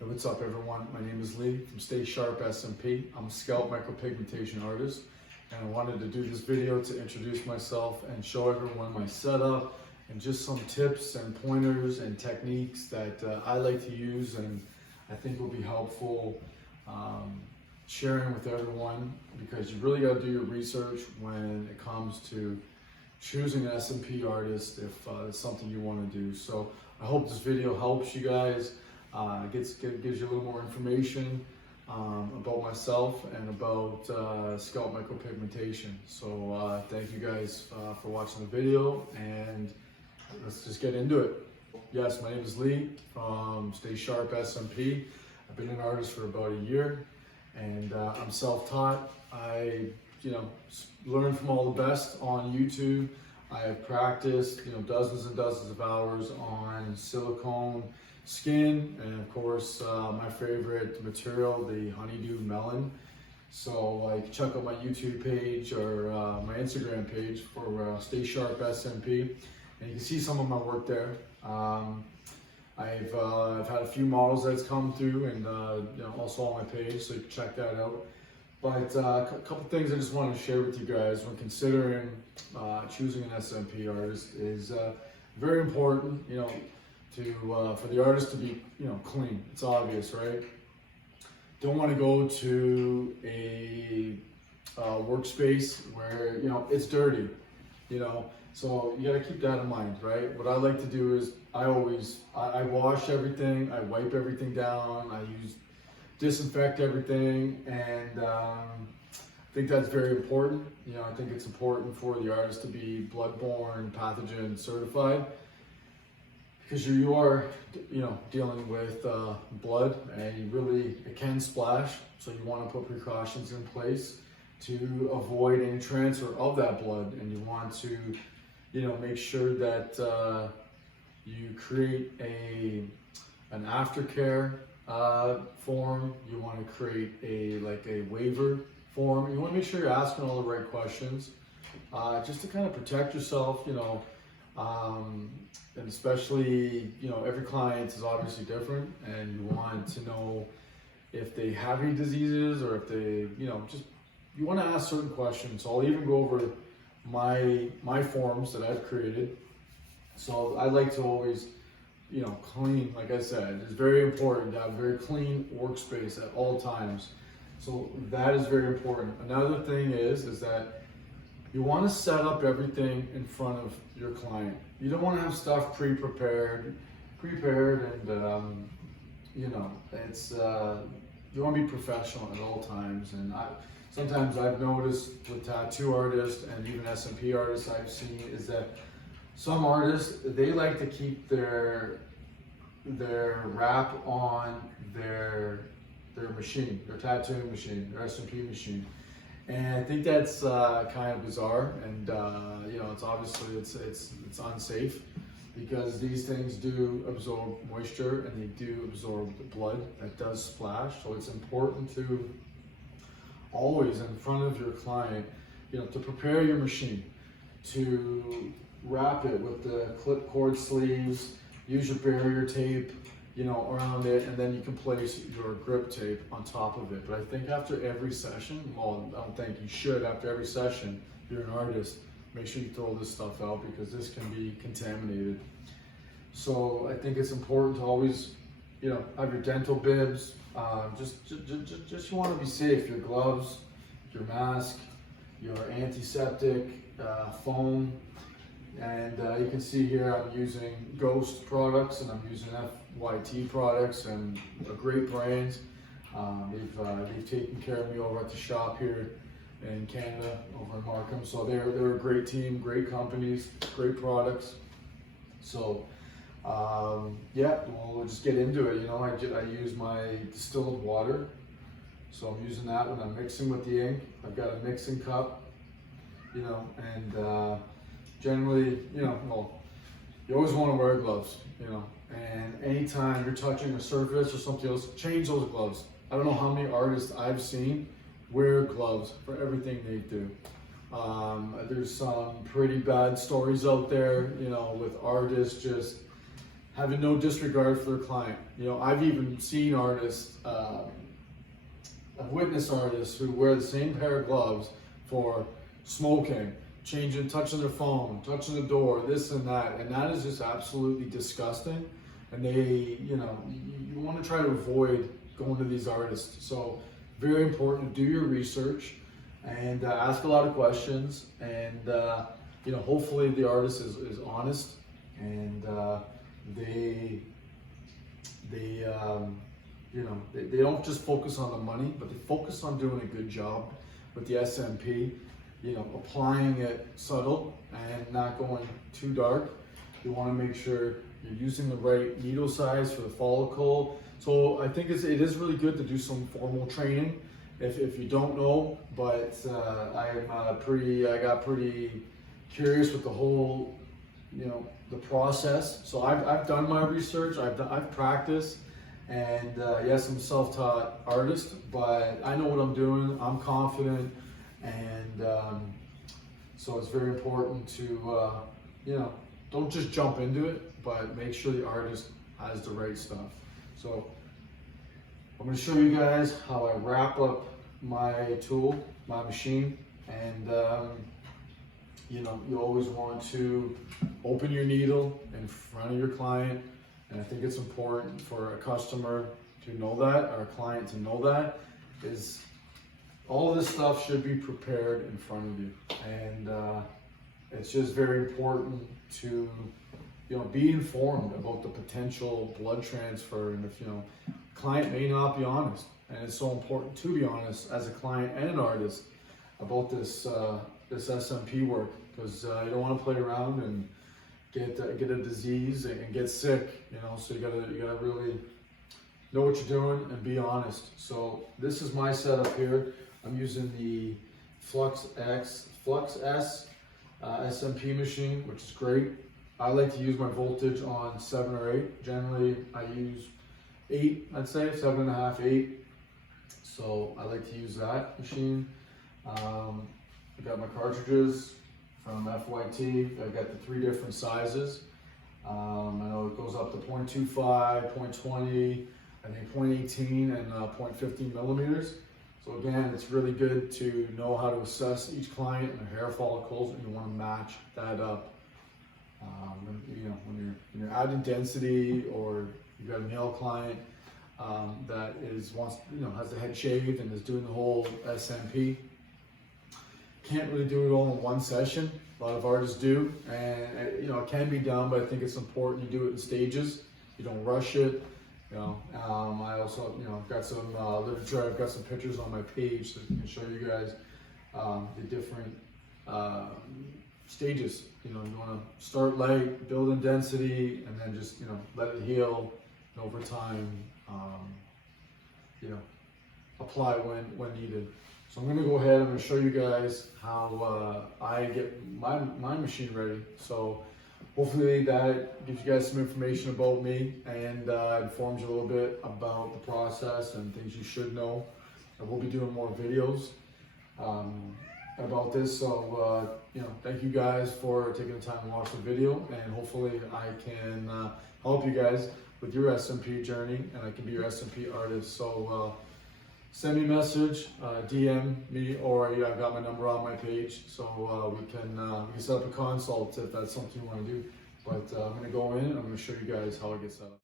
Hey, what's up everyone? My name is Lee from Stay Sharp SMP. I'm a Scalp Micro Pigmentation Artist, and I wanted to do this video to introduce myself and show everyone my setup and just some tips and pointers and techniques that I like to use and I think will be helpful sharing with everyone, because you really got to do your research when it comes to choosing an SMP artist if it's something you want to do. So I hope this video helps you guys. Gives you a little more information about myself and about scalp micropigmentation. So thank you guys for watching the video, and let's just get into it. Yes, my name is Lee from Stay Sharp SMP. I've been an artist for about a year, and I'm self-taught. I learn from all the best on YouTube. I have practiced dozens and dozens of hours on silicone skin, and of course my favorite material, the honeydew melon. So like, check out my YouTube page or my Instagram page for Stay Sharp SMP, and you can see some of my work there. I've had a few models that's come through, and also on my page, so you can check that out. But a couple things I just want to share with you guys when considering choosing an SMP artist is very important. For the artist to be clean. It's obvious, right? Don't want to go to a workspace where it's dirty, so you got to keep that in mind, right? What I like to do is I wash everything, I wipe everything down, I disinfect everything, and I think that's very important. I think it's important for the artist to be bloodborne pathogen certified, because you are dealing with blood, and it can splash, so you want to put precautions in place to avoid any transfer of that blood, and you want to make sure that you create an aftercare form. You want to create a waiver form. You want to make sure you're asking all the right questions, just to kind of protect yourself, and especially, every client is obviously different, and you want to know if they have any diseases, or if they, you want to ask certain questions. So I'll even go over my forms that I've created. So I like to always, clean. Like I said, it's very important to have a very clean workspace at all times. So that is very important. Another thing is that you want to set up everything in front of your client. You don't want to have stuff prepared, and it's you want to be professional at all times. And sometimes I've noticed with tattoo artists and even SMP artists I've seen is that some artists, they like to keep their wrap on their machine, their tattooing machine, their SMP machine. And I think that's kind of bizarre, and it's obviously it's unsafe, because these things do absorb moisture, and they do absorb the blood that does splash. So it's important to always, in front of your client, to prepare your machine, to wrap it with the clip cord sleeves, use your barrier tape around it, and then you can place your grip tape on top of it. But I think after every session, well, I don't think you should, after every session, if you're an artist, make sure you throw this stuff out, because this can be contaminated. So I think it's important to always, have your dental bibs. You want to be safe. Your gloves, your mask, your antiseptic foam. And you can see here I'm using Ghost products, and I'm using FYT products, and great brands. They've taken care of me over at the shop here in Canada, over in Markham. So they're a great team, great companies, great products. So we'll just get into it. I use my distilled water, so I'm using that when I'm mixing with the ink. I've got a mixing cup, and generally, you always want to wear gloves, and anytime you're touching a surface or something else, change those gloves. I don't know how many artists I've seen wear gloves for everything they do. There's some pretty bad stories out there, with artists just having no disregard for their client. You know, I've even seen artists, I've witnessed artists who wear the same pair of gloves for smoking, touching their phone, touching the door, this and that is just absolutely disgusting. And they, you know, you want to try to avoid going to these artists. So very important to do your research and ask a lot of questions, and you know, hopefully the artist is honest, and they you know, they don't just focus on the money, but they focus on doing a good job with the SMP, you know, applying it subtle and not going too dark. You want to make sure you're using the right needle size for the follicle. So I think it is really good to do some formal training if you don't know, but I got pretty curious with the whole, you know, the process. So I've done my research, I've practiced, and yes, I'm a self-taught artist, but I know what I'm doing, I'm confident, and so it's very important to, you know, don't just jump into it, but make sure the artist has the right stuff. So I'm going to show you guys how I wrap up my tool, my machine, and you know, you always want to open your needle in front of your client, and I think it's important for a customer to know that, or a client to know that, is all this stuff should be prepared in front of you, and it's just very important to, you know, be informed about the potential blood transfer, and if, you know, client may not be honest, and it's so important to be honest as a client and an artist about this this SMP work, because you don't want to play around and get a disease and get sick, you know. So you gotta really know what you're doing and be honest. So this is my setup here. I'm using the Flux S SMP machine, which is great. I like to use my voltage on 7 or 8. Generally, I use 8, I'd say 7.5, 8. So I like to use that machine. I got my cartridges from FYT. I got the 3 different sizes. I know it goes up to 0.25, 0.20, I think 0.18 and 0.15 millimeters. So again, it's really good to know how to assess each client and their hair follicles, and you want to match that up. You know, when you're adding density, or you've got a male client that has the head shaved and is doing the whole SMP, can't really do it all in one session. A lot of artists do, and you know, it can be done, but I think it's important you do it in stages. You don't rush it. You know, I also, you know, got some literature. I've got some pictures on my page that can show you guys the different stages. You know, you want to start light, build in density, and then just, you know, let it heal, and over time, you know, apply when needed. So I'm going to go ahead. I'm going to show you guys how I get my machine ready. So hopefully that gives you guys some information about me, and informs you a little bit about the process and things you should know. And we'll be doing more videos about this. So you know, thank you guys for taking the time to watch the video, and hopefully I can help you guys with your SMP journey, and I can be your SMP artist. So send me a message, DM me, or I've got my number on my page, so we can set up a consult if that's something you want to do. But I'm going to go in and I'm going to show you guys how it gets set up.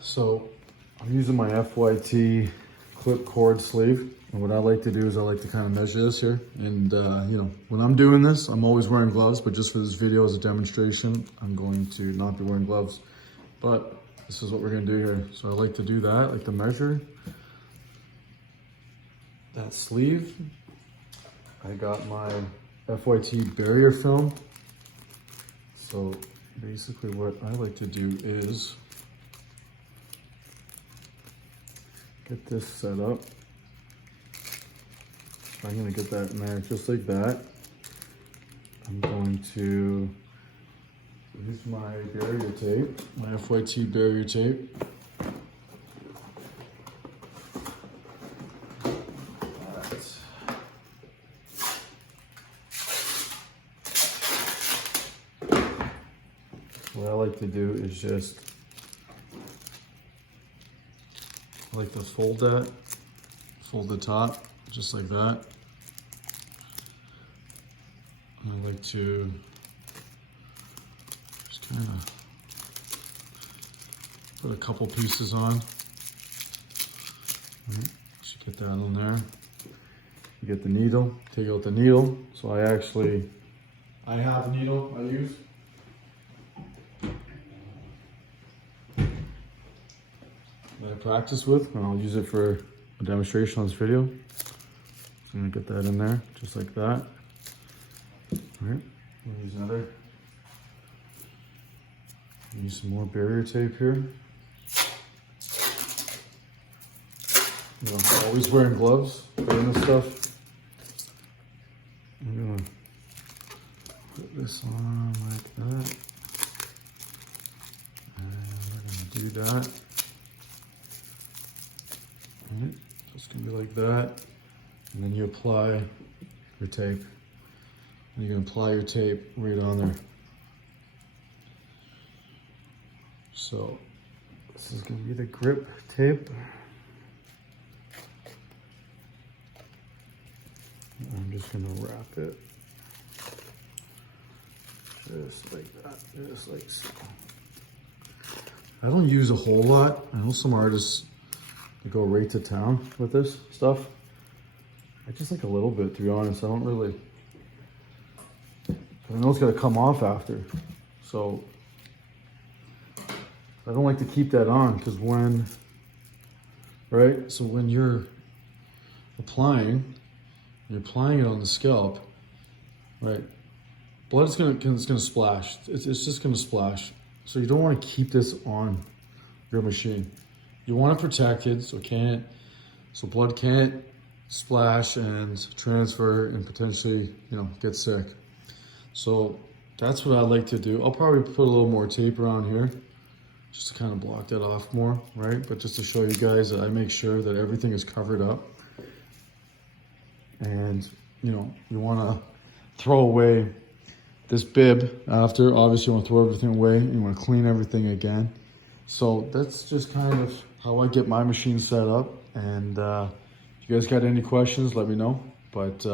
So I'm using my FYT clip cord sleeve, and what I like to do is I like to kind of measure this here, and you know, when I'm doing this, I'm always wearing gloves, but just for this video as a demonstration, I'm going to not be wearing gloves. But this is what we're going to do here. So I like to do that, I like to measure that sleeve. I got my FYT barrier film. So basically what I like to do is get this set up. I'm going to get that in there just like that. I'm going to use my barrier tape, my FYT barrier tape. What I like to do is just, I like to fold the top, just like that. And I like to just kind of put a couple pieces on. All right, just get that on there. You get the needle, take out the needle. So I have a needle I use. That I practice with, and I'll use it for a demonstration on this video. I'm gonna get that in there, just like that. All right, we'll use another. Use some more barrier tape here. You know, always wearing gloves doing this stuff. I'm gonna put this on like that. And we're gonna do that. All right, so it's gonna be like that. And then you apply your tape. And you can apply your tape right on there. So this is gonna be the grip tape. I'm just gonna wrap it just like that, just like so. I don't use a whole lot. I know some artists they go right to town with this stuff. I just like a little bit, to be honest. I don't really, I know it's gonna come off after. So I don't like to keep that on because when, right? So when you're applying it on the scalp, right? Blood is gonna splash. It's just gonna splash. So you don't want to keep this on your machine. You want to protect it so blood can't splash and transfer and potentially, you know, get sick. So that's what I like to do. I'll probably put a little more tape around here just to kind of block that off more, right? But just to show you guys that I make sure that everything is covered up. And, you know, you want to throw away this bib after. Obviously, you want to throw everything away. You want to clean everything again. So that's just kind of how I get my machine set up. And if you guys got any questions, let me know. But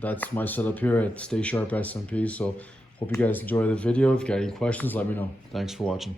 that's my setup here at Stay Sharp SMP. So hope you guys enjoy the video. If you got any questions, let me know. Thanks for watching.